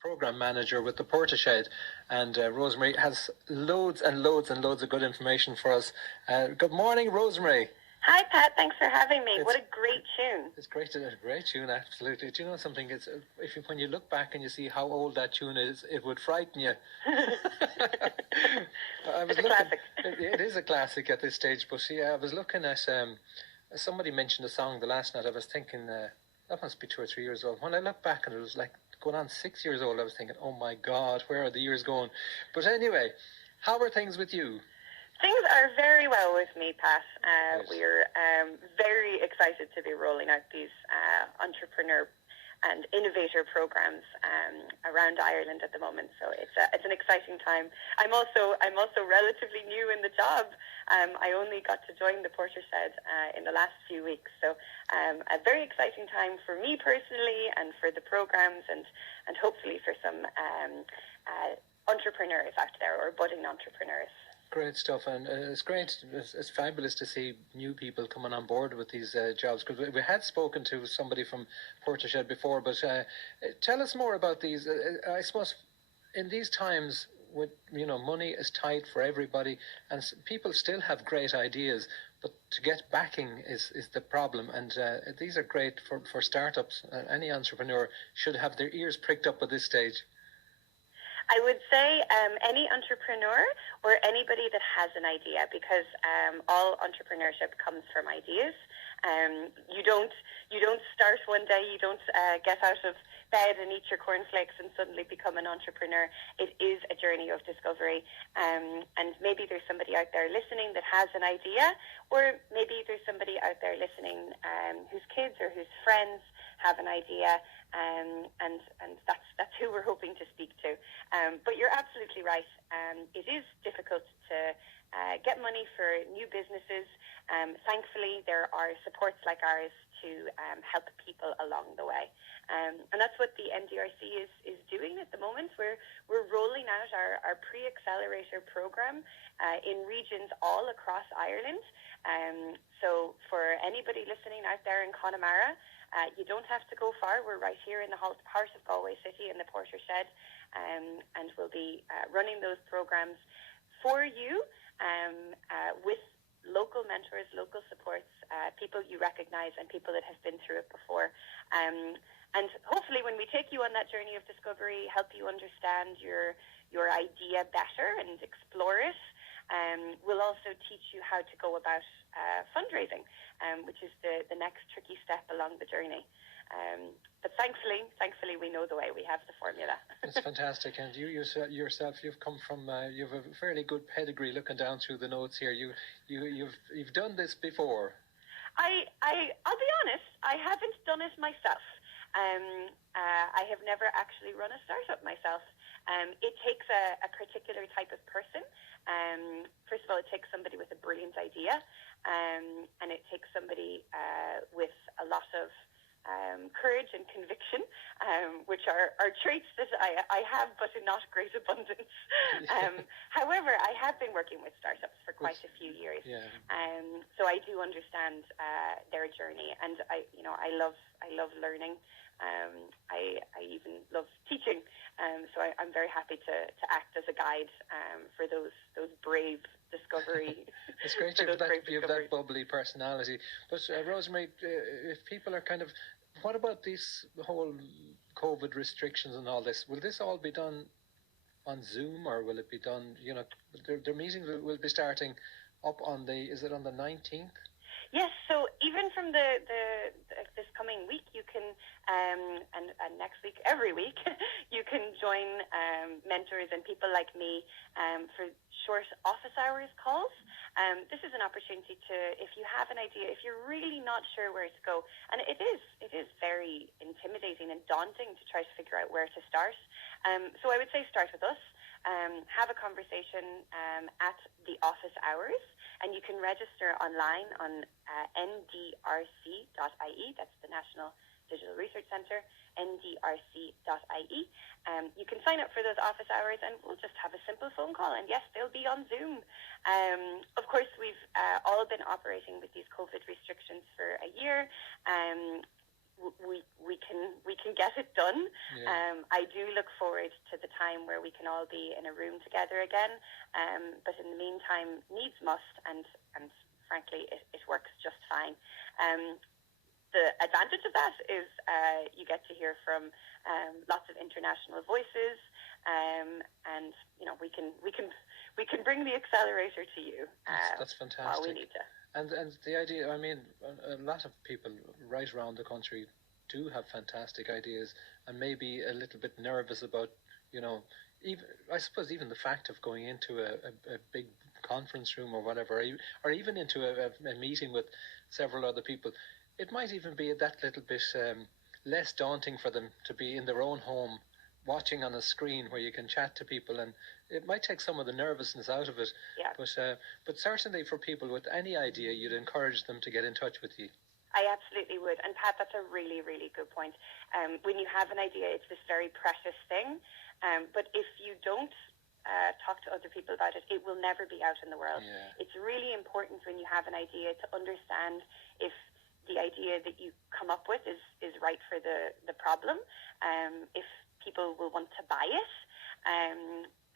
program manager with the Portishead, and Rosemary has loads and loads and loads of good information for us. Good morning, Rosemary. Hi, Pat. Thanks for having me. What a great tune. It's great tune, absolutely. Do you know something? It's when you look back and you see how old that tune is, it would frighten you. It's a classic. It is a classic at this stage, but I was looking at somebody mentioned a song the last night. I was thinking that must be 2 or 3 years old. When I look back and it was like going on 6 years old, I was thinking, oh my God, where are the years going? But anyway, how are things with you? Things are very well with me, Pat. We're very excited to be rolling out these entrepreneur and innovator programs around Ireland at the moment. So it's an exciting time. I'm also relatively new in the job. I only got to join the Portishead in the last few weeks. So a very exciting time for me personally and for the programs and hopefully for some entrepreneurs out there or budding entrepreneurs. Great stuff, and it's great. It's fabulous to see new people coming on board with these jobs, because we had spoken to somebody from Portishead before, but tell us more about these. I suppose in these times, with money is tight for everybody, and people still have great ideas, but to get backing is the problem. And these are great for startups. Any entrepreneur should have their ears pricked up at this stage. I would say any entrepreneur or anybody that has an idea, because all entrepreneurship comes from ideas. You don't start one day. You don't get out of bed and eat your cornflakes and suddenly become an entrepreneur. It is a journey of discovery. And maybe there's somebody out there listening that has an idea, or maybe there's somebody out there listening whose kids or whose friends have an idea. And that's who we're hoping to speak to. But you're absolutely right. It is difficult to get money for new businesses. Thankfully, there are supports like ours to help people along the way. And that's what the NDRC is doing at the moment. We're rolling out our pre-accelerator program in regions all across Ireland. So for anybody listening out there in Connemara, you don't have to go far. We're right here in the heart of Galway City in the Portishead, and we'll be running those programs for you with local mentors, local supports, people you recognise and people that have been through it before. And hopefully when we take you on that journey of discovery, help you understand your idea better and explore it, we'll also teach you how to go about fundraising, which is the next tricky step along the journey. But thankfully, we know the way. We have the formula. It's fantastic. And you yourself, you've come from, you've a fairly good pedigree. Looking down through the notes here, you've done this before. I'll be honest, I haven't done it myself. I have never actually run a startup myself. It takes a particular type of person. First of all, it takes somebody with a brilliant idea, and it takes somebody with a lot of courage and conviction, which are traits that I have, but in not great abundance. However, I have been working with startups for quite a few years, so I do understand their journey, and I love learning. I even love teaching, so I'm very happy to act as a guide for those brave discovery. It's great you have that bubbly personality. But Rosemary, if people are kind of, what about these whole COVID restrictions and all this? Will this all be done on Zoom, or will it be done? Their meetings will be starting up on is it on the 19th? Yes, so even from this coming week, you can, and next week, every week, you can join mentors and people like me for short office hours calls. This is an opportunity to, if you have an idea, if you're really not sure where to go, and it is very intimidating and daunting to try to figure out where to start. So I would say start with us. Have a conversation at the office hours, and you can register online on NDRC.ie. That's the National Digital Research Centre, NDRC.ie. You can sign up for those office hours, and we'll just have a simple phone call, and yes, they'll be on Zoom. Of course, we've all been operating with these COVID restrictions for a year. we can get it done. Yeah. I do look forward to the time where we can all be in a room together again. But in the meantime, needs must, and frankly, it works just fine. The advantage of that is you get to hear from lots of international voices, and we can bring the accelerator to you. That's fantastic. While we need to. And the idea, I mean, a lot of people right around the country do have fantastic ideas, and maybe a little bit nervous about, even, I suppose, even the fact of going into a big conference room or whatever, or even into a meeting with several other people. It might even be that little bit less daunting for them to be in their own home, watching on a screen where you can chat to people, and it might take some of the nervousness out of it. Yeah. But certainly for people with any idea, you'd encourage them to get in touch with you. I absolutely would. And Pat, that's a really, really good point. When you have an idea, it's this very precious thing. But if you don't talk to other people about it, it will never be out in the world. Yeah. It's really important when you have an idea to understand if the idea that you come up with is right for the problem, if people will want to buy it.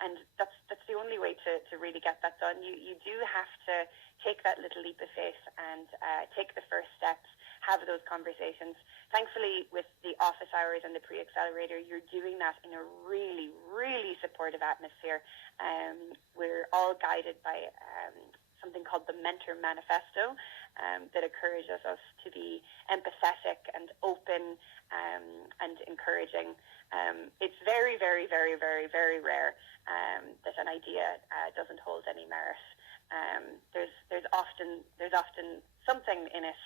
And that's the only way to really get that done. You do have to take that little leap of faith and take the first steps, have those conversations. Thankfully, with the office hours and the pre-accelerator, you're doing that in a really, really supportive atmosphere. We're all guided by something called the Mentor Manifesto that encourages us to be empathetic and open and encouraging. It's very, very, very, very, very rare that an idea doesn't hold any merit. There's often something in it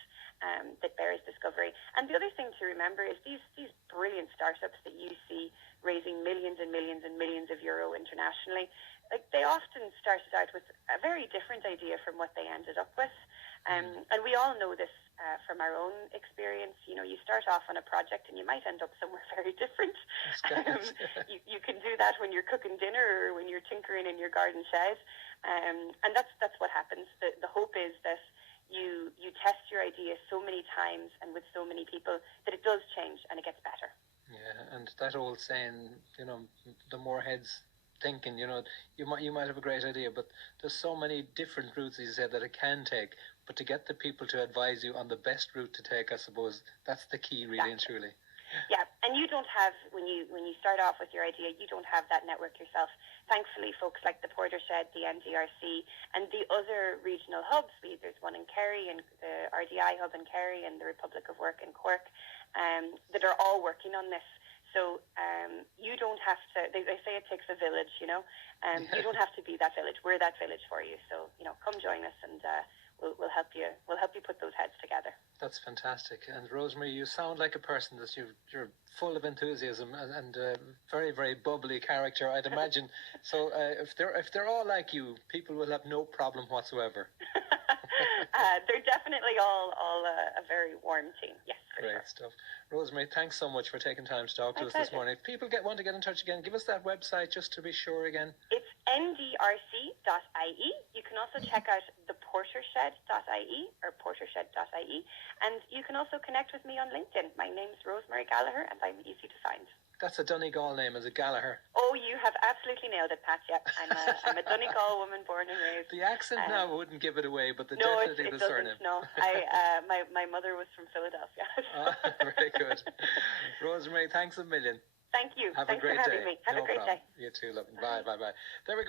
that bears discovery. And the other thing to remember is these brilliant startups that you see raising millions and millions and millions of euro internationally, like they often started out with a very different idea from what they ended up with. And we all know this from our own experience. You start off on a project and you might end up somewhere very different. You can do that when you're cooking dinner or when you're tinkering in your garden shed. And that's what happens. The hope is that you test your idea so many times and with so many people that it does change and it gets better. Yeah, and that old saying, the more heads thinking, you might have a great idea, but there's so many different routes, as you said, that it can take. But to get the people to advise you on the best route to take, I suppose that's the key, really and truly. Yeah, and you don't have, when you start off with your idea, you don't have that network yourself. Thankfully, folks like the Porter Shed, the NDRC, and the other regional hubs, there's one in Kerry, and the RDI hub in Kerry, and the Republic of Work in Cork, that are all working on this. So you don't have to, they say it takes a village, you don't have to be that village. We're that village for you. So, come join us and we'll help you put those heads together. That's fantastic. And Rosemary, you sound like a person that you're full of enthusiasm and very, very bubbly character, I'd imagine. So if they're all like you, people will have no problem whatsoever. They're definitely all a very warm team. Yes. Great stuff. Rosemary, thanks so much for taking time to talk to us this morning. If people want to get in touch again, give us that website just to be sure again. It's ndrc.ie. You can also check out theportershed.ie or portershed.ie. And you can also connect with me on LinkedIn. My name's Rosemary Gallagher and I'm easy to find. That's a Donegal name, is it Gallagher? Oh, you have absolutely nailed it, Pat. Yep, I'm a Donegal woman born and raised. The accent now wouldn't give it away, but definitely the surname. No, my mother was from Philadelphia. Very good. Rosemary, thanks a million. Thank you. Thanks a great day. Me. Have a great day. You too, love. Bye. There we go.